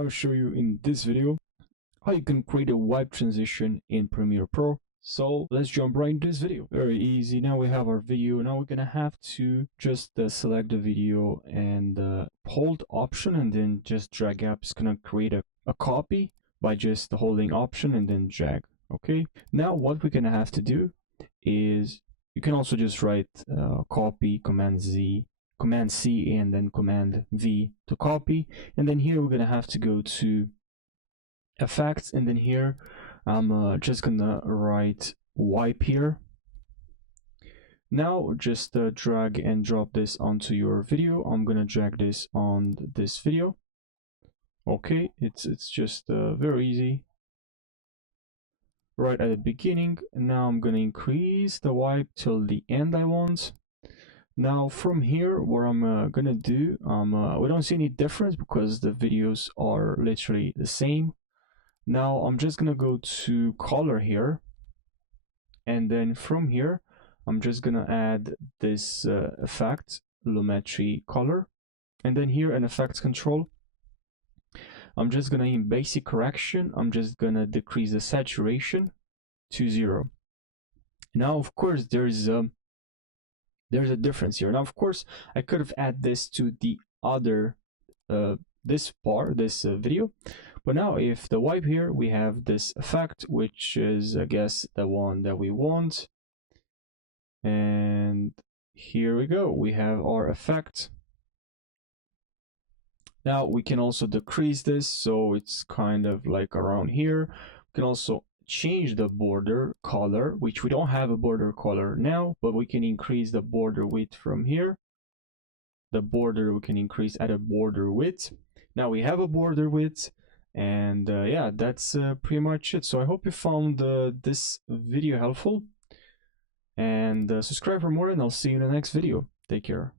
I'll show you in this video how you can create a wipe transition in Premiere Pro. So let's jump right into this video. Very easy. Now we have our video. Now we're gonna have to just select the video and hold Option and then just drag up. It's gonna create a copy by just holding Option and then drag. Okay. Now what we're gonna have to do is you can also just write copy, Command C and then Command V to copy, and then here we're gonna have to go to effects, and then here I'm just gonna write wipe here. Now just drag and drop this onto your video. I'm gonna drag this on this video. Okay, it's just very easy. Right at the beginning. Now I'm gonna increase the wipe till the end I want. Now from here, what I'm gonna do, we don't see any difference because the videos are literally the same. Now I'm just gonna go to color here, and then from here I'm just gonna add this effect, Lumetri color, and then here in effects control I'm just gonna, in basic correction, I'm just gonna decrease the saturation to 0. Now of course there's a difference here. Now of course I could have added this to the other this video, but now if the wipe here, we have this effect, which is I guess the one that we want, and here we go, we have our effect. Now we can also decrease this so it's kind of like around here. We can also change the border color, which we don't have a border color now, but we can increase the border width from here. The border we can increase at a border width. Now we have a border width, and yeah, that's pretty much it. So I hope you found this video helpful, and subscribe for more, and I'll see you in the next video. Take care.